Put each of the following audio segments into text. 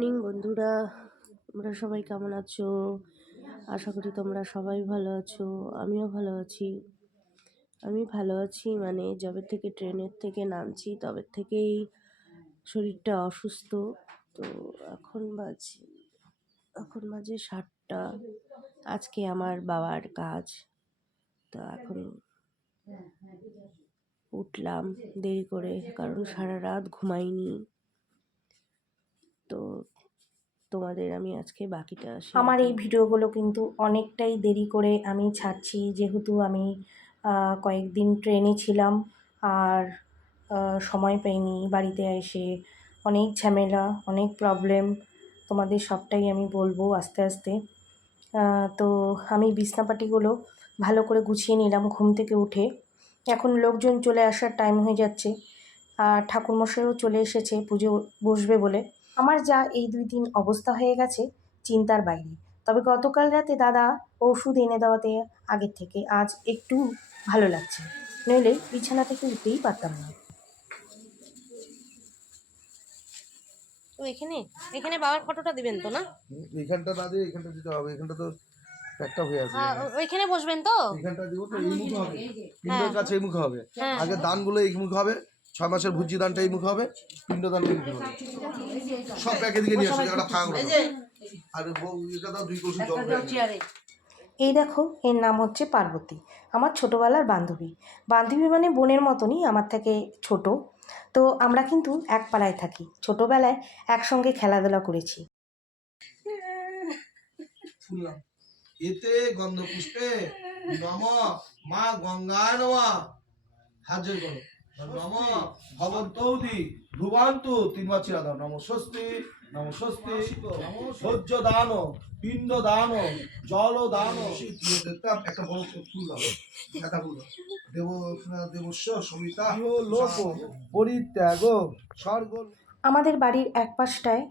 Morning বন্ধুরা। তোমরা সবাই কেমন আছো? আশা করি তোমরা সবাই ভালো আছো। আমিও ভালো আছি। আমি ভালো আছি মানে যবে থেকে ট্রেনের থেকে নামছি, তবে থেকেই শরীরটা অসুস্থ। তো এখন বাজে এখন বাজে সাতটা। আজকে আমার বাবার কাজ। তো এখন উঠলাম দেরি করে, কারণ সারা রাত ঘুমাইনি। তো তোমাদের আমি আজকে বাকিটা আমার এই ভিডিওগুলো কিন্তু অনেকটাই দেরি করে আমি ছাড়ছি যেহেতু আমি কয়েকদিন ট্রেনে ছিলাম আর সময় পাইনি বাড়িতে এসে। অনেক ঝামেলা অনেক প্রবলেম তোমাদের সবটাই আমি বলব আস্তে আস্তে। তো আমি বিছনাপাটিগুলো ভালো করে গুছিয়ে নিলাম ঘুম থেকে উঠে। এখন লোকজন চলে আসার টাইম হয়ে যাচ্ছে আর ঠাকুরমশাইও চলে এসেছে পুজো বসবে বলে। আমার যা এই দুই দিন অবস্থা হয়ে গেছে চিন্তার বাইরে। তবে গতকাল রাতে দাদা ওষুধ এনে দেওয়াতে আগের থেকে আজ একটু ভালো লাগছে। নইলে বিছানা থেকে উঠতেই পারতাম না। তো এখানে এখানে বাবার ফটোটা দিবেন তো না? হুম, এইখানটা না দিয়ে এখানটা দিতে হবে এখানটা তো প্যাকটা হয়ে আছে। আহ, ওইখানে বসবেন তো? এইখানটা দিব তো এই মুখে হবে। পিণ্ডের কাছে এই মুখে হবে। হ্যাঁ। আগে দানগুলো এই মুখে হবে ছয় মাসের ভুজি দানটা এই মুখে হবে পিণ্ড দানটা এই মুখে হবে। সব প্যাকে দিকে নিয়ে আসো জায়গাটা ফাঁকা করে আর এটা দাও দুই কলসি জল এই দেখো এর নাম হচ্ছে পার্বতী আমার ছোটোবেলার বান্ধবী। বান্ধবী মানে বোনের মতনই আমার থেকে ছোট। তো আমরা কিন্তু এক পাড়ায় থাকি। ছোটোবেলায় একসঙ্গে খেলাধুলা করেছি। এতে গন্ধ পুষ্পে নম মা গঙ্গায় নমা হাজির করো। নম ভগবন্তৌদি ভ্রুবান্তু তিনবার চিরা দাও। নম স্বস্তি নম স্বস্তি। সহ্য দান পিণ্ড দান জল দান একটা বড় ফুল দাও। একটা ফুল দেব দেবস্ব সমিতা লোক পরিত্যাগ স্বর্গ আমাদের বাড়ির এক পাশটায়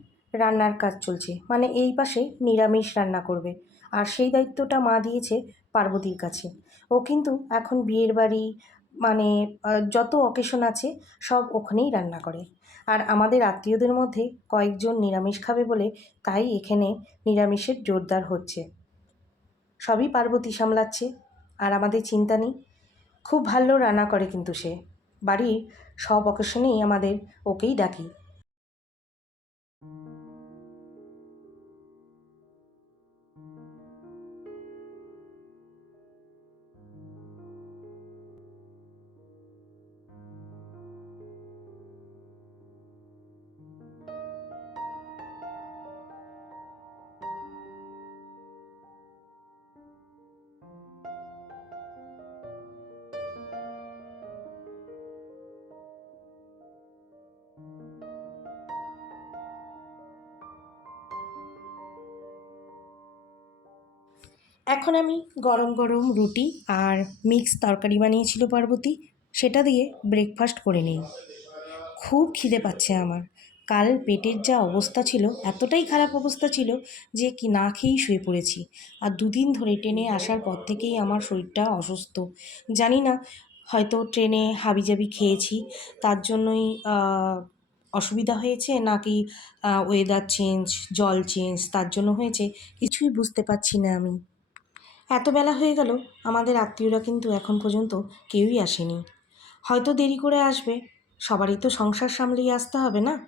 রান্নার কাজ চলছে। মানে এই পাশে নিরামিষ রান্না করবে। আর সেই দায়িত্বটা মা দিয়েছে পার্বতীর কাছে। ও কিন্তু এখন বিয়ের বাড়ি মানে যত অকেশন আছে, সব ওখানেই রান্না করে। আর আমাদের আত্মীয়দের মধ্যে কয়েকজন নিরামিষ খাবে বলে তাই এখানে নিরামিষের জোরদার হচ্ছে। সবই পার্বতী সামলাচ্ছে, আর আমাদের চিন্তা নেই। খুব ভালো রান্না করে কিন্তু সে। বাড়ির সব অকেশনেই আমাদের ওকেই ডাকি। এখন আমি গরম গরম রুটি আর মিক্স তরকারি বানিয়েছিল পার্বতী, সেটা দিয়ে ব্রেকফাস্ট করে নিই। খুব খিদে পাচ্ছে আমার। কাল পেটের যা অবস্থা ছিল, এতটাই খারাপ অবস্থা ছিল যে কি না খেয়েই শুয়ে পড়েছি। আর দুদিন ধরে ট্রেনে আসার পর থেকেই আমার শরীরটা অসুস্থ। জানি না, হয়তো ট্রেনে হাবিজাবি খেয়েছি, তার জন্যই অসুবিধা হয়েছে নাকি ওয়েদার চেঞ্জ জল চেঞ্জ তার জন্য হয়েছে, কিছুই বুঝতে পারছি না আমি। এত বেলা হয়ে গেল, আমাদের আত্মীয়রা কিন্তু এখন পর্যন্ত কেউই আসেনি। হয়তো দেরি করে আসবে, সবারই তো সংসার সামলিয়ে আসতে হবে না?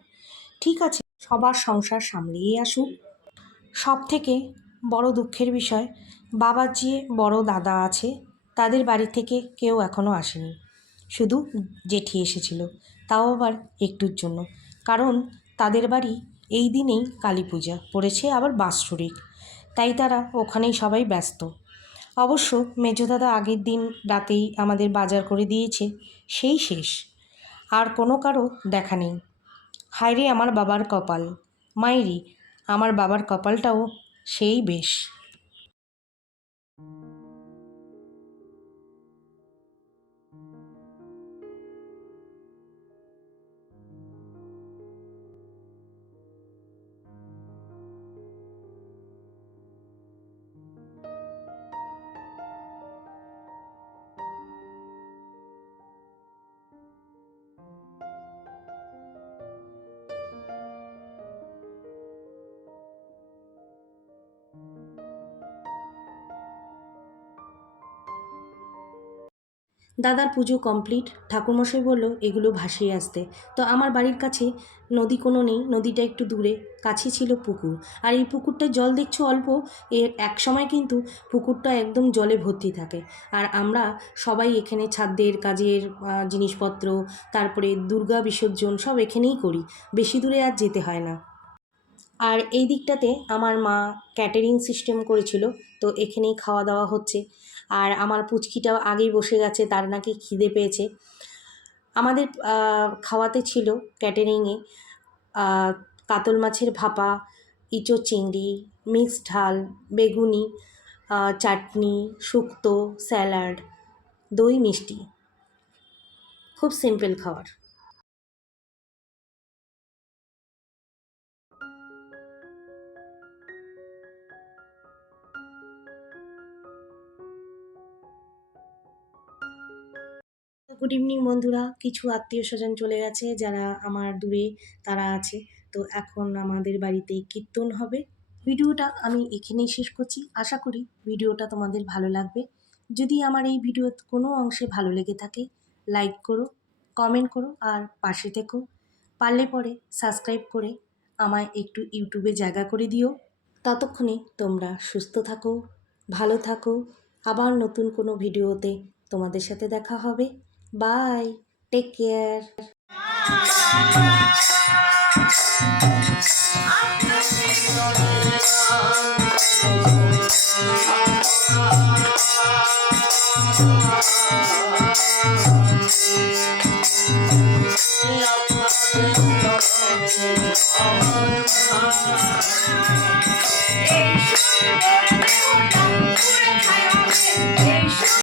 ঠিক আছে, সবার সংসার সামলিয়ে আসুক। সব থেকে বড় দুঃখের বিষয় বাবার যে বড় দাদা আছে, তাদের বাড়ি থেকে কেউ এখনও আসেনি। শুধু জেঠি এসেছিল, তাও আবার একটুর জন্য। কারণ তাদের বাড়ি এই দিনেই কালী পূজা পড়েছে আবার বাৎসরিক। তাই তারা ওখানেই সবাই ব্যস্ত। অবশ্য মেজদাদা আগের দিন রাতেই আমাদের বাজার করে দিয়েছে, সেই শেষ। আর কোনো কারও দেখা নেই। হায়রে আমার বাবার কপাল। মাইরি, আমার বাবার কপালটাও সেই বেশ। দাদার পুজো কমপ্লিট ঠাকুরমশাই বলল, এগুলো ভাসিয়ে আসতে। তো আমার বাড়ির কাছে নদী কোনো নেই, নদীটা একটু দূরে কাছে ছিল পুকুর। আর এই পুকুরটায় জল দেখছ অল্প? এর এক সময় কিন্তু পুকুরটা একদম জলে ভর্তি থাকে। আর আমরা সবাই এখানে ছাদের কাজের জিনিসপত্র, তারপরে দুর্গা বিসর্জন সব এখানেই করি। বেশি দূরে আর যেতে হয় না। আর এই দিকটাতে আমার মা ক্যাটারিং সিস্টেম করেছিল, তো এখানেই খাওয়া দাওয়া হচ্ছে। আর আমার পুচকিটাও আগেই বসে গেছে, তার নাকি খিদে পেয়েছে। আমাদের খাওয়াতে ছিল ক্যাটারিংয়ে কাতল মাছের ভাপা ইঁচো চিংড়ি মিক্সড ঢাল বেগুনি চাটনি, শুক্তো, স্যালাড, দই মিষ্টি। খুব সিম্পল খাবার গুড ইভিনিং বন্ধুরা। কিছু আত্মীয় স্বজন চলে গেছে, যারা আমার দূরে তারা আছে। তো এখন আমাদের বাড়িতে কীর্তন হবে। ভিডিওটা আমি এখানেই শেষ করছি। আশা করি ভিডিওটা তোমাদের ভালো লাগবে। যদি আমার এই ভিডিও কোনো অংশে ভালো লেগে থাকে লাইক করো কমেন্ট করো, আর পাশে থেকো। পারলে পরে সাবস্ক্রাইব করে আমায় একটু ইউটিউবে জায়গা করে দিও। ততক্ষণে তোমরা সুস্থ থাকো, ভালো থাকো। আবার নতুন কোনো ভিডিওতে তোমাদের সাথে দেখা হবে। Bye. Take care.